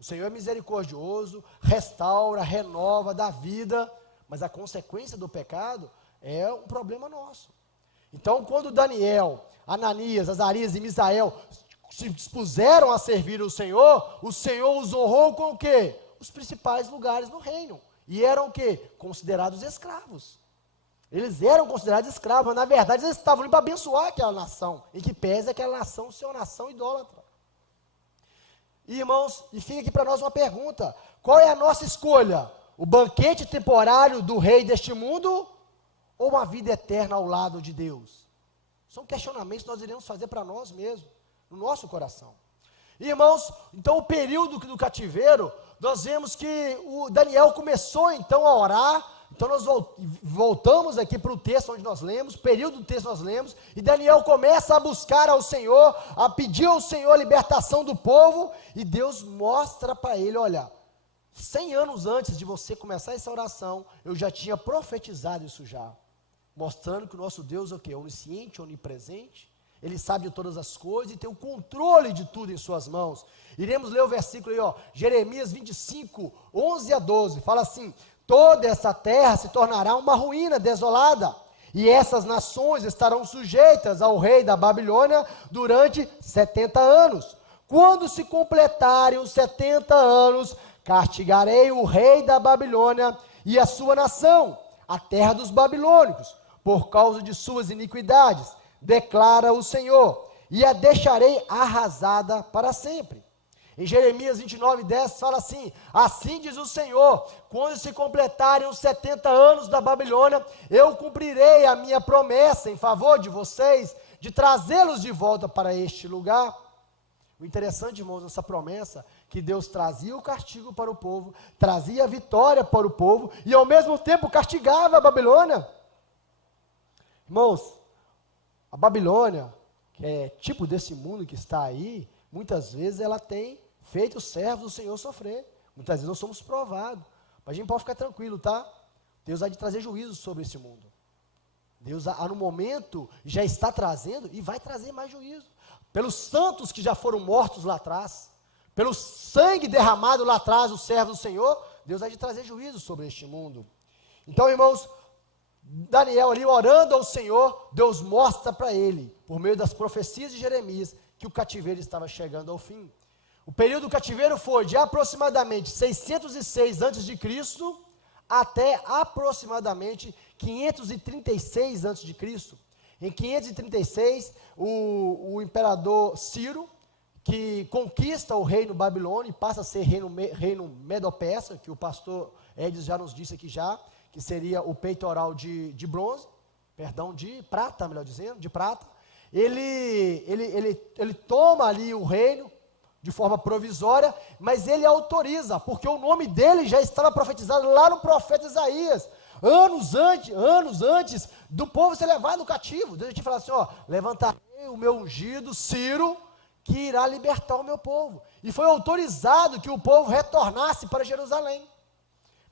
O Senhor é misericordioso, restaura, renova, dá vida, mas a consequência do pecado é um problema nosso. Então, quando Daniel, Ananias, Azarias e Misael se dispuseram a servir o Senhor os honrou com o quê? Os principais lugares no reino. E eram o quê? Considerados escravos. Eles eram considerados escravos, mas na verdade eles estavam ali para abençoar aquela nação, em que pese aquela nação ser uma nação idólatra. E, irmãos, e fica aqui para nós uma pergunta: qual é a nossa escolha? O banquete temporário do rei deste mundo ou uma vida eterna ao lado de Deus? São questionamentos que nós iremos fazer para nós mesmos, no nosso coração. Irmãos, então o período do cativeiro, nós vemos que o Daniel começou então a orar. Então nós voltamos aqui para o texto onde nós lemos, período do texto nós lemos, e Daniel começa a buscar ao Senhor, a pedir ao Senhor a libertação do povo, e Deus mostra para ele: olha, 100 anos antes de você começar essa oração, eu já tinha profetizado isso já, mostrando que o nosso Deus é o quê? Onisciente, onipresente, Ele sabe de todas as coisas e tem o controle de tudo em suas mãos. Iremos ler o versículo aí, Jeremias 25, 11 a 12, fala assim: toda essa terra se tornará uma ruína desolada, e essas nações estarão sujeitas ao rei da Babilônia durante 70 anos. Quando se completarem os 70 anos, castigarei o rei da Babilônia e a sua nação, a terra dos babilônicos, por causa de suas iniquidades, declara o Senhor. e a deixarei arrasada para sempre. Em Jeremias 29:10 fala assim: assim diz o Senhor, quando se completarem os 70 anos da Babilônia, eu cumprirei a minha promessa em favor de vocês, de trazê-los de volta para este lugar. O interessante, irmãos, nessa promessa, que Deus trazia o castigo para o povo, trazia a vitória para o povo, e ao mesmo tempo castigava a Babilônia. Irmãos, a Babilônia, que é tipo desse mundo que está aí, muitas vezes ela tem feito os servos do Senhor sofrer. Muitas vezes nós somos provados. Mas a gente pode ficar tranquilo, tá? Deus há de trazer juízo sobre esse mundo. Deus, no momento, já está trazendo e vai trazer mais juízo. Pelos santos que já foram mortos lá atrás, pelo sangue derramado lá atrás, os servos do Senhor, Deus há de trazer juízo sobre este mundo. Então, irmãos, Daniel ali orando ao Senhor, Deus mostra para ele, por meio das profecias de Jeremias, que o cativeiro estava chegando ao fim. O período do cativeiro foi de aproximadamente 606 a.C. até aproximadamente 536 a.C. Em 536, o imperador Ciro, que conquista o reino babilônio e passa a ser reino medo-persa, que o pastor Edson já nos disse aqui já, que seria o peitoral de prata, melhor dizendo, de prata. Ele toma ali o reino de forma provisória, mas ele autoriza, porque o nome dele já estava profetizado lá no profeta Isaías, anos antes do povo ser levado cativo. Deus tinha falado assim, ó, levantarei o meu ungido, Ciro, que irá libertar o meu povo. E foi autorizado que o povo retornasse para Jerusalém.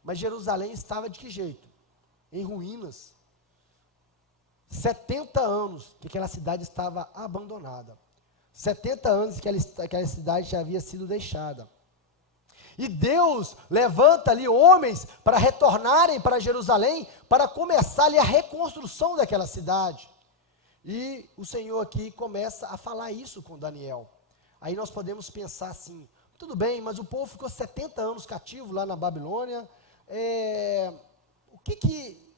Mas Jerusalém estava de que jeito? Em ruínas. 70 anos que aquela cidade estava abandonada. 70 anos que aquela cidade já havia sido deixada. E Deus levanta ali homens para retornarem para Jerusalém, para começar ali a reconstrução daquela cidade. E o Senhor aqui começa a falar isso com Daniel. Aí nós podemos pensar assim, tudo bem, mas o povo ficou 70 anos cativo lá na Babilônia, o que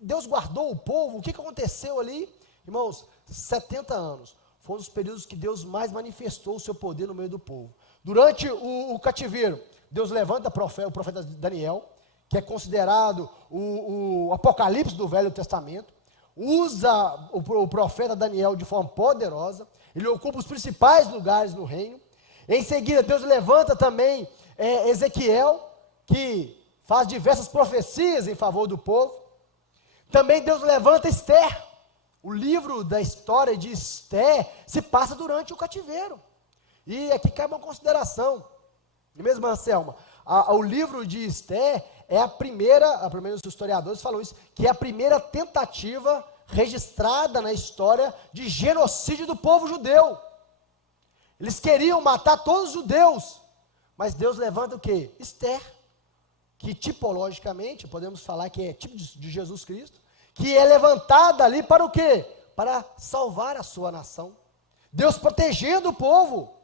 Deus guardou o povo, o que aconteceu ali? Irmãos, 70 anos. Foi um dos períodos que Deus mais manifestou o seu poder no meio do povo. Durante o cativeiro, Deus levanta o profeta Daniel, que é considerado o Apocalipse do Velho Testamento, usa o profeta Daniel de forma poderosa, ele ocupa os principais lugares no reino. Em seguida, Deus levanta também Ezequiel, que faz diversas profecias em favor do povo. Também Deus levanta Esther. O livro da história de Esther se passa durante o cativeiro. E aqui cabe uma consideração. Mesmo, Anselma, o livro de Esther é a primeira, pelo menos os historiadores falam isso, que é a primeira tentativa registrada na história de genocídio do povo judeu. Eles queriam matar todos os judeus, mas Deus levanta o quê? Esther, que tipologicamente, podemos falar que é tipo de Jesus Cristo, que é levantada ali para o quê? Para salvar a sua nação. Deus protegendo o povo.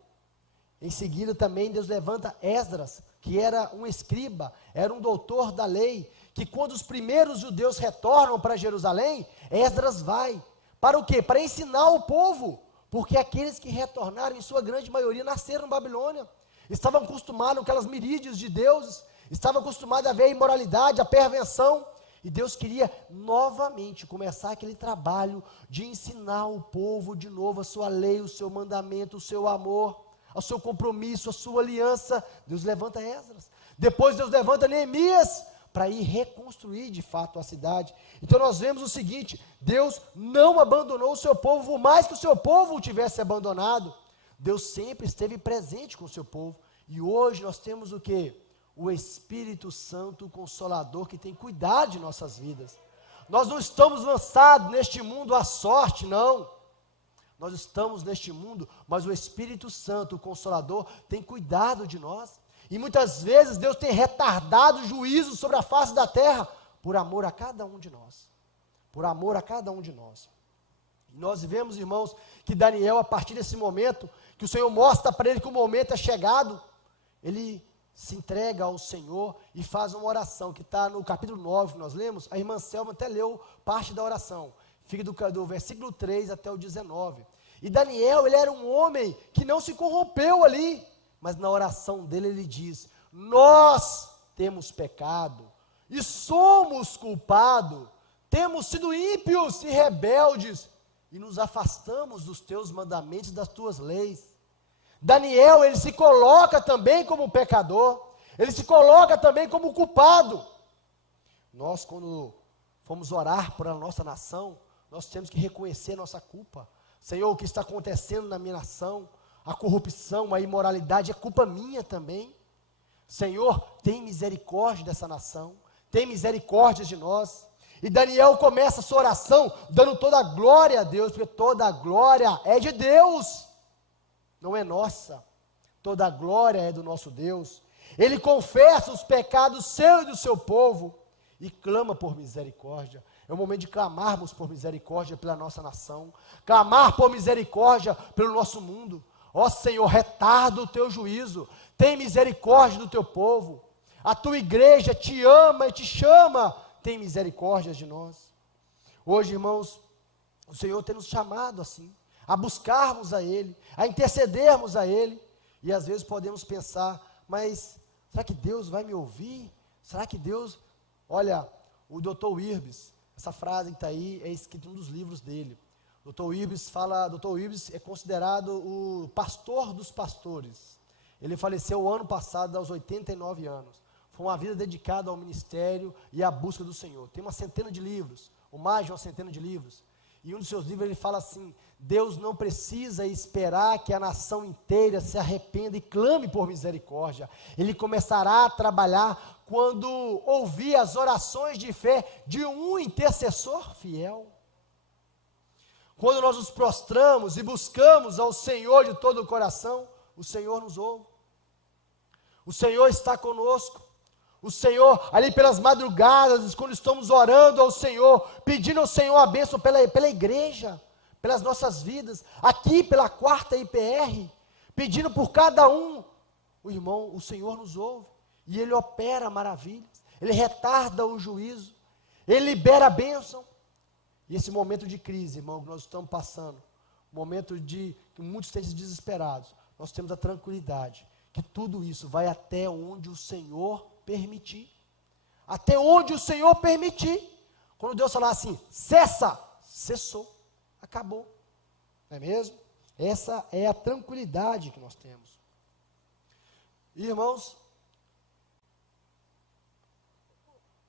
Em seguida também Deus levanta Esdras, que era um escriba, era um doutor da lei, que quando os primeiros judeus retornam para Jerusalém, Esdras vai. Para o quê? Para ensinar o povo, porque aqueles que retornaram, em sua grande maioria, nasceram em Babilônia, estavam acostumados com aquelas miríades de deuses, estavam acostumados a ver a imoralidade, a perversão, e Deus queria novamente começar aquele trabalho de ensinar o povo de novo a sua lei, o seu mandamento, o seu amor, o seu compromisso, a sua aliança. Deus levanta Esdras. Depois Deus levanta Neemias para ir reconstruir de fato a cidade. Então nós vemos o seguinte: Deus não abandonou o seu povo, por mais que o seu povo o tivesse abandonado. Deus sempre esteve presente com o seu povo. E hoje nós temos o quê? O Espírito Santo, o Consolador, que tem cuidado de nossas vidas. Nós não estamos lançados neste mundo à sorte, não. Nós estamos neste mundo, mas o Espírito Santo, o Consolador, tem cuidado de nós. E muitas vezes Deus tem retardado o juízo sobre a face da terra, por amor a cada um de nós. Por amor a cada um de nós. Nós vemos, irmãos, que Daniel, a partir desse momento, que o Senhor mostra para ele que o momento é chegado, ele se entrega ao Senhor e faz uma oração, que está no capítulo 9, que nós lemos. A irmã Selma até leu parte da oração, fica do versículo 3 até o 19. E Daniel, ele era um homem que não se corrompeu ali, mas na oração dele ele diz: nós temos pecado e somos culpados, temos sido ímpios e rebeldes e nos afastamos dos teus mandamentos e das tuas leis. Daniel, ele se coloca também como pecador, ele se coloca também como culpado. Nós, quando fomos orar por a nossa nação, nós temos que reconhecer a nossa culpa. Senhor, o que está acontecendo na minha nação, a corrupção, a imoralidade, é culpa minha também. Senhor, tem misericórdia dessa nação, tem misericórdia de nós. E Daniel começa a sua oração dando toda a glória a Deus, porque toda a glória é de Deus, não é nossa. Toda a glória é do nosso Deus. Ele confessa os pecados seu e do seu povo e clama por misericórdia. É o momento de clamarmos por misericórdia pela nossa nação, clamar por misericórdia pelo nosso mundo. Ó Senhor, retarda o teu juízo, tem misericórdia do teu povo. A tua igreja te ama e te chama, tem misericórdia de nós. Hoje, irmãos, o Senhor tem nos chamado assim, a buscarmos a Ele, a intercedermos a Ele. E às vezes podemos pensar, mas será que Deus vai me ouvir? Será que Deus... Olha, o Dr. Wirbes, essa frase que está aí é escrita em um dos livros dele. Dr. Wirbes é considerado o pastor dos pastores. Ele faleceu ano passado, aos 89 anos. Foi uma vida dedicada ao ministério e à busca do Senhor. Tem uma centena de livros, ou mais de uma centena de livros. E um dos seus livros ele fala assim: Deus não precisa esperar que a nação inteira se arrependa e clame por misericórdia. Ele começará a trabalhar quando ouvir as orações de fé de um intercessor fiel. Quando nós nos prostramos e buscamos ao Senhor de todo o coração, o Senhor nos ouve. O Senhor está conosco. O Senhor, ali pelas madrugadas, quando estamos orando ao Senhor, pedindo ao Senhor a bênção pela igreja, pelas nossas vidas, aqui pela 4ª IPR, pedindo por cada um, o irmão, o Senhor nos ouve, e Ele opera maravilhas, Ele retarda o juízo, Ele libera a bênção. E esse momento de crise, irmão, que nós estamos passando, momento de que muitos estão desesperados, nós temos a tranquilidade, que tudo isso vai até onde o Senhor permitir, até onde o Senhor permitir. Quando Deus falar assim, cessa, cessou, acabou, não é mesmo? Essa é a tranquilidade que nós temos. Irmãos,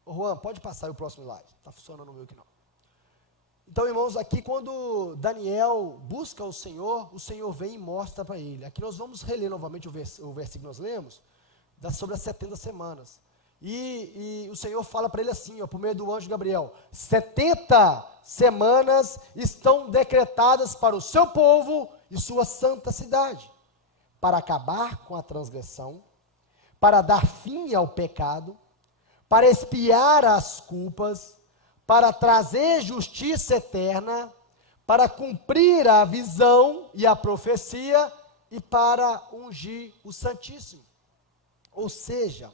Juan, pode passar o próximo slide, está funcionando o meu aqui não. Então, irmãos, aqui quando Daniel busca o Senhor vem e mostra para ele. Aqui nós vamos reler novamente o versículo que nós lemos, sobre as 70 semanas. E o Senhor fala para ele assim, por meio do anjo Gabriel: 70 semanas estão decretadas para o seu povo e sua santa cidade, para acabar com a transgressão, para dar fim ao pecado, para expiar as culpas, para trazer justiça eterna, para cumprir a visão e a profecia e para ungir o Santíssimo. Ou seja,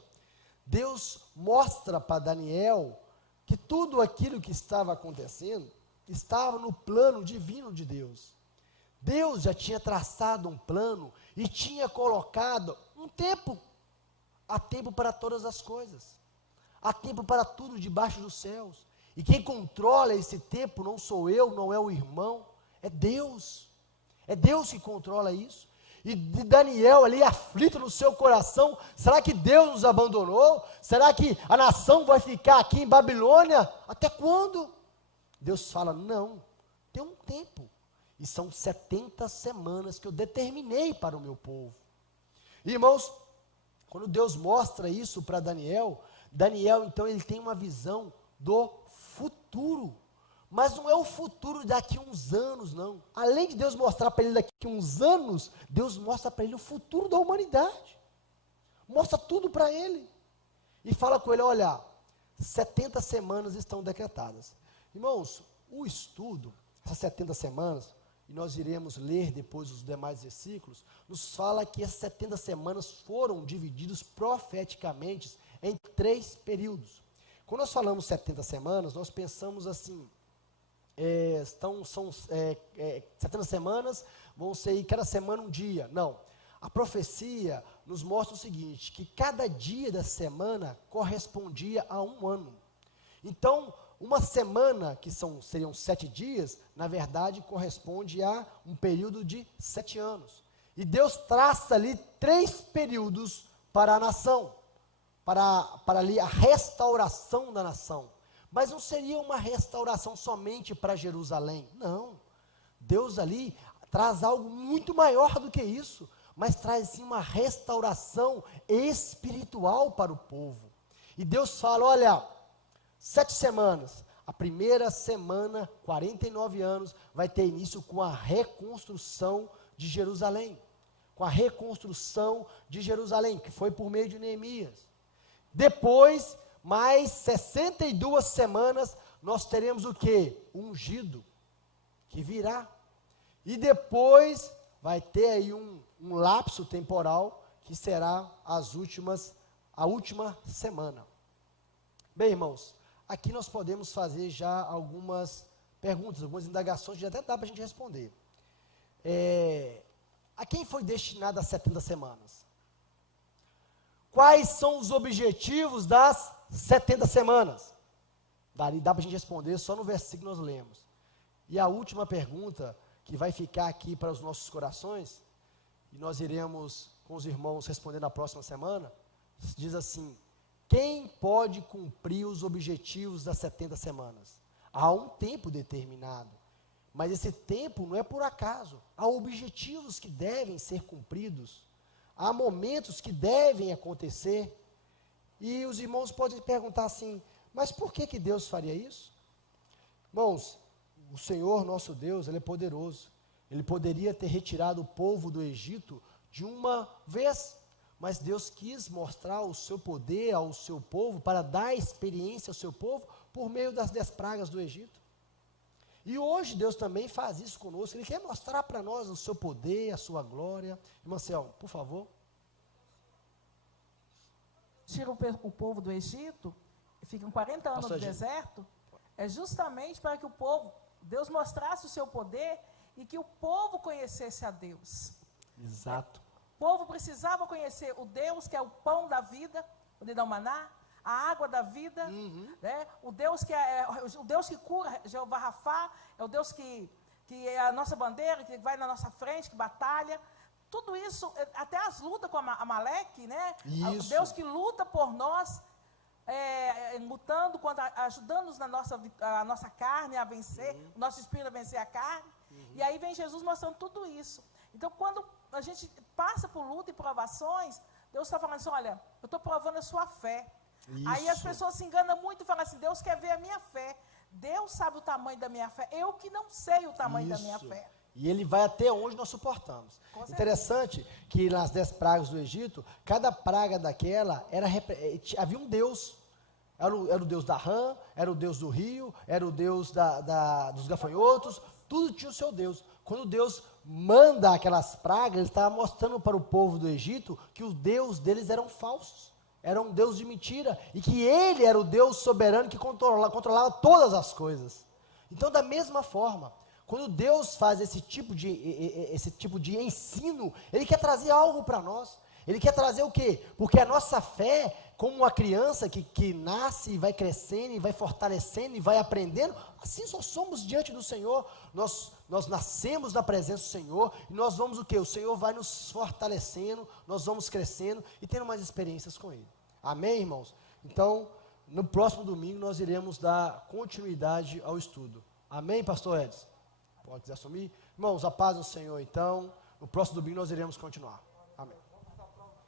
Deus mostra para Daniel que tudo aquilo que estava acontecendo estava no plano divino de Deus. Deus já tinha traçado um plano e tinha colocado um tempo. Há tempo para todas as coisas. Há tempo para tudo debaixo dos céus. E quem controla esse tempo não sou eu, não é o irmão, é Deus. É Deus que controla isso. E Daniel ali aflito no seu coração, será que Deus nos abandonou? Será que a nação vai ficar aqui em Babilônia? Até quando? Deus fala, não, tem um tempo. E são 70 semanas que eu determinei para o meu povo. Irmãos, quando Deus mostra isso para Daniel, então ele tem uma visão do futuro. Mas não é o futuro daqui a uns anos, não. Além de Deus mostrar para ele daqui a uns anos, Deus mostra para ele o futuro da humanidade. Mostra tudo para ele. E fala com ele, olha, 70 semanas estão decretadas. Irmãos, o estudo, essas 70 semanas, e nós iremos ler depois os demais versículos, nos fala que essas 70 semanas foram divididas profeticamente em 3 períodos. Quando nós falamos 70 semanas, nós pensamos assim, são 70 semanas, vão ser cada semana um dia. Não. A profecia nos mostra o seguinte, que cada dia da semana correspondia a um ano. Então, uma semana, que seriam 7 dias, na verdade, corresponde a um período de 7 anos. E Deus traça ali 3 períodos para a nação, para ali a restauração da nação. Mas não seria uma restauração somente para Jerusalém, não. Deus ali traz algo muito maior do que isso, mas traz sim uma restauração espiritual para o povo. E Deus fala, olha, 7 semanas, a primeira semana, 49 anos, vai ter início com a reconstrução de Jerusalém. Com a reconstrução de Jerusalém, que foi por meio de Neemias. Depois, mais 62 semanas, nós teremos o quê? O ungido, que virá. E depois, vai ter aí um lapso temporal, que será a última semana. Bem, irmãos, aqui nós podemos fazer já algumas perguntas, algumas indagações, que até dá para a gente responder. A quem foi destinada as 70 semanas? Quais são os objetivos das 70 semanas? Dá para a gente responder só no versículo que nós lemos. E a última pergunta, que vai ficar aqui para os nossos corações, e nós iremos com os irmãos responder na próxima semana, diz assim, quem pode cumprir os objetivos das 70 semanas? Há um tempo determinado, mas esse tempo não é por acaso, há objetivos que devem ser cumpridos, há momentos que devem acontecer, e os irmãos podem perguntar assim, mas por que Deus faria isso? Irmãos, o Senhor nosso Deus, Ele é poderoso, Ele poderia ter retirado o povo do Egito de uma vez, mas Deus quis mostrar o seu poder ao seu povo, para dar experiência ao seu povo, por meio das 10 pragas do Egito. E hoje Deus também faz isso conosco, Ele quer mostrar para nós o seu poder, a sua glória. Irmã Céu, por favor. Tira o povo do Egito, ficam 40 anos no deserto, é justamente para que o povo, Deus mostrasse o seu poder e que o povo conhecesse a Deus. Exato. O povo precisava conhecer o Deus que é o pão da vida, o Deus da maná, a água da vida, né? O Deus que cura, Jeová Rafá, é o Deus que é a nossa bandeira, que vai na nossa frente, que batalha. Tudo isso, até as lutas com Amaleque, né? Isso. O Deus que luta por nós, lutando, ajudando-nos na nossa carne a vencer, o nosso espírito a vencer a carne. E aí vem Jesus mostrando tudo isso. Então, quando a gente passa por luta e provações, Deus está falando assim, olha, eu estou provando a sua fé. Isso. Aí as pessoas se enganam muito e falam assim, Deus quer ver a minha fé. Deus sabe o tamanho da minha fé. Eu que não sei o tamanho da minha fé. E Ele vai até onde nós suportamos. Interessante que nas 10 pragas do Egito, cada praga daquela, havia um Deus. Era o Deus da rã, era o Deus do rio, era o Deus dos gafanhotos, tudo tinha o seu Deus. Quando Deus manda aquelas pragas, Ele estava mostrando para o povo do Egito que os deuses deles eram falsos. Era um Deus de mentira, e que Ele era o Deus soberano que controlava todas as coisas. Então, da mesma forma, quando Deus faz esse tipo de ensino, Ele quer trazer algo para nós. Ele quer trazer o quê? Porque a nossa fé, como uma criança que nasce e vai crescendo, e vai fortalecendo, e vai aprendendo, assim nós somos diante do Senhor. Nós nascemos na presença do Senhor, e nós vamos o quê? O Senhor vai nos fortalecendo, nós vamos crescendo, e tendo mais experiências com Ele. Amém, irmãos? Então, no próximo domingo, nós iremos dar continuidade ao estudo. Amém, pastor Edson? Pode assumir? Irmãos, a paz do Senhor, então. No próximo domingo, nós iremos continuar. Amém.